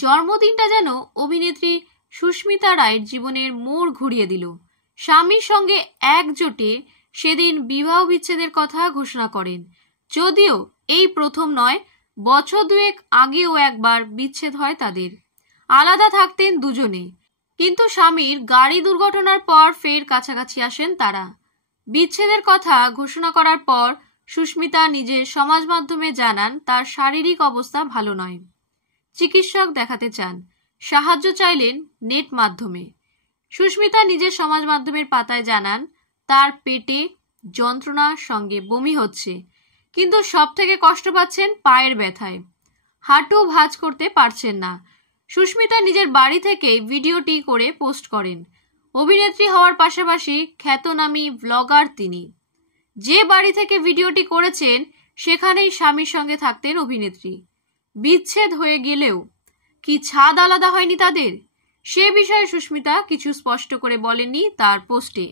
জন্মদিনটা যেন অভিনেত্রী সুস্মিতা রায়ের জীবনের মোড় ঘুরিয়ে দিল। স্বামীর সঙ্গে একজোটে সেদিন বিবাহ বিচ্ছেদের কথা ঘোষণা করেন। যদিও এই প্রথম নয়, বছর দুয়েক আগেও একবার বিচ্ছেদ হয় তাদের। আলাদা থাকতেন দুজনে, কিন্তু স্বামীর গাড়ি দুর্ঘটনার পর ফের কাছাকাছি আসেন তারা। বিচ্ছেদের কথা ঘোষণা করার পর সুস্মিতা নিজের সমাজ মাধ্যমে জানান তার শারীরিক অবস্থা ভালো নয়। চিকিৎসক দেখাতে চান, সাহায্য চাইলেন নেট মাধ্যমে। সুস্মিতা নিজের সমাজ মাধ্যমের পাতায় জানান তার পেটে যন্ত্রণার সঙ্গে বমি হচ্ছে, কিন্তু সব থেকে কষ্ট পাচ্ছেন পায়ের ব্যথায়। হাঁটু ভাঁজ করতে পারছেন না। সুস্মিতা নিজের বাড়ি থেকে ভিডিওটি করে পোস্ট করেন। অভিনেত্রী হওয়ার পাশাপাশি খ্যাতনামী ব্লগার তিনি। যে বাড়ি থেকে ভিডিওটি করেছেন সেখানেই স্বামীর সঙ্গে থাকতেন অভিনেত্রী। বিচ্ছেদ হয়ে গেলেও কি ছাদ আলাদা হয়নি তাদের? সে বিষয়ে সুস্মিতা কিছু স্পষ্ট করে বলেননি তার পোস্টে।